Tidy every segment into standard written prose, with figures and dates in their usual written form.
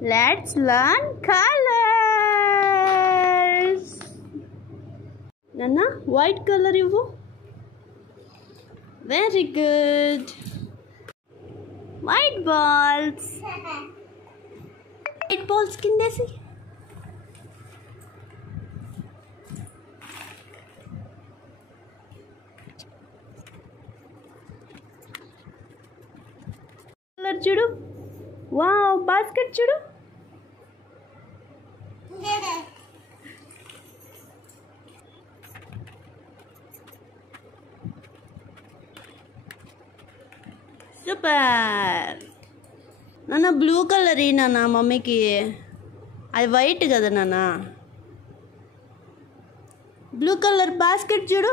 Let's learn colors. Nana, white color ivu. Very good. White balls. White balls kindesi. Color chudu. Wow, basket chudu. Super. Nana blue color nana mummy ki. అది వైట్ కదా నాన్న. Blue colour basket చూడు.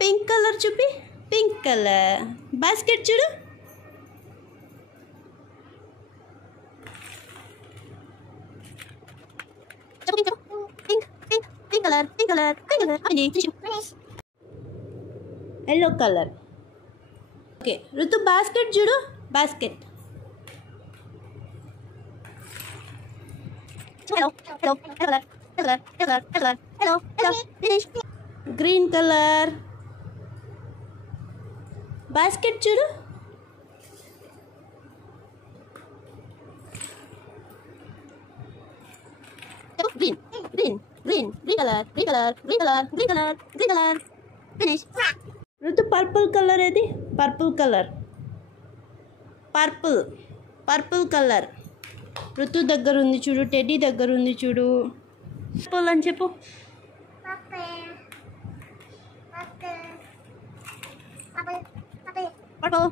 Pink colour చూపి. Pink colour basket చూడు. Pink colour pink colour pink colour. Yellow colour. Okay ఋతు బాస్కెట్ చూడు. Basket. Green colour basket చూడు. Green green green green colour green colour green colour green colour green colour. Finish. ఋతు purple colour ఏది. Purple colour. Purple purple colour. ఋతు దగ్గర ఉంది చూడు. టెడ్డీ దగ్గర ఉంది చూడు. పర్పుల్ అని చెప్పు. పర్పుల్.